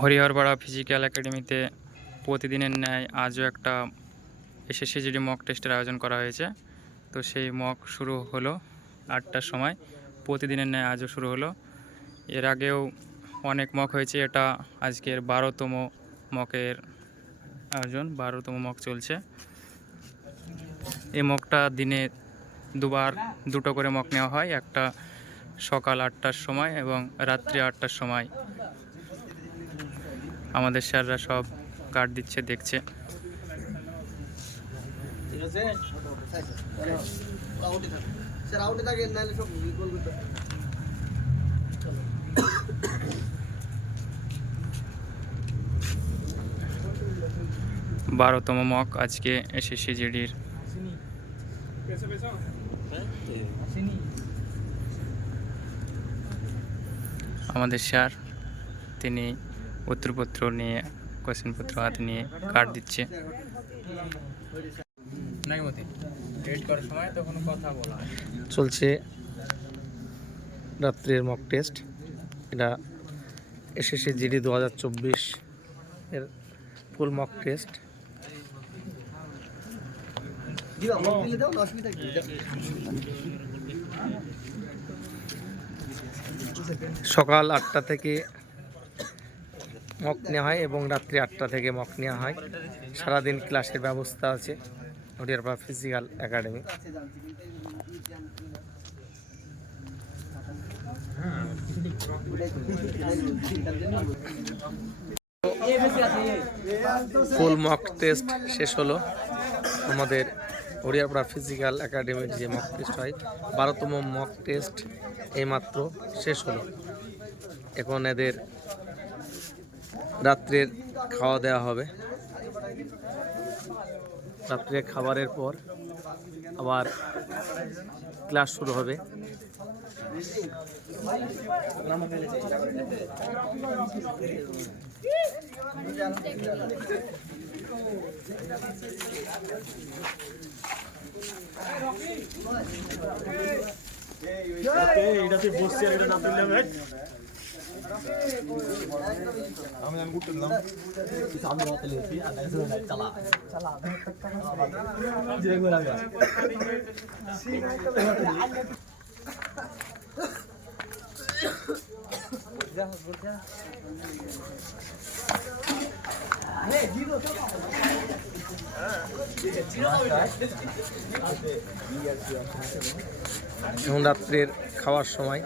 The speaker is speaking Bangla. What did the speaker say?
হরিহরপাড়া ফিজিক্যাল একাডেমিতে প্রতিদিনের ন্যায় আজও একটা এসএসসি মক টেস্টের আয়োজন করা হয়েছে। তো সেই মক শুরু হলো 8টার সময়। প্রতিদিনের ন্যায় আজও শুরু হলো। এর আগেও অনেক মক হয়েছে, এটা আজকের 12তম মকের আয়োজন, 12তম মক চলছে। এই মকটা দিনে দুটো করে মক নেওয়া হয়, একটা সকাল 8টার সময় এবং রাত্রি 8টার সময়। আমাদের স্যাররা সব কার্ড দিচ্ছে, দেখছে। বারোতম মক আজকে এসএসসি জিডির। আমাদের স্যার তিনি উত্তরপত্র নিয়ে, কোয়েশ্চেনপত্র হাতে নিয়ে কার্ড দিচ্ছে। চলছে রাত্রের মক টেস্ট। এটা এসএসসি জিডি 2024 এর ফুল মক টেস্ট। সকাল 8টা থেকে মক নেওয়া হয় এবং রাত্রি 8টা থেকে মক নেওয়া হয়। সারাদিন ক্লাসের ব্যবস্থা আছে Hariharpara physical academy. Full mock test শেষ হলো। আমাদের হরিহরপাড়া ফিজিক্যাল একাডেমির যে মক টেস্ট হয়, 12তম মক টেস্ট এইমাত্র শেষ হলো। এখন এদের রাত্রের খাওয়া দেওয়া হবে। রাত্রে খাবারের পর আবার ক্লাস শুরু হবে। এটাতে বসছি আর এটা না তুললে হবে। আমি করতেলাম সামনে মতো লিখছি আর চালা চালা যে গোলা গেছে যা বলছা আরে জিরো তো এখন রাত্রের খাওয়ার সময়।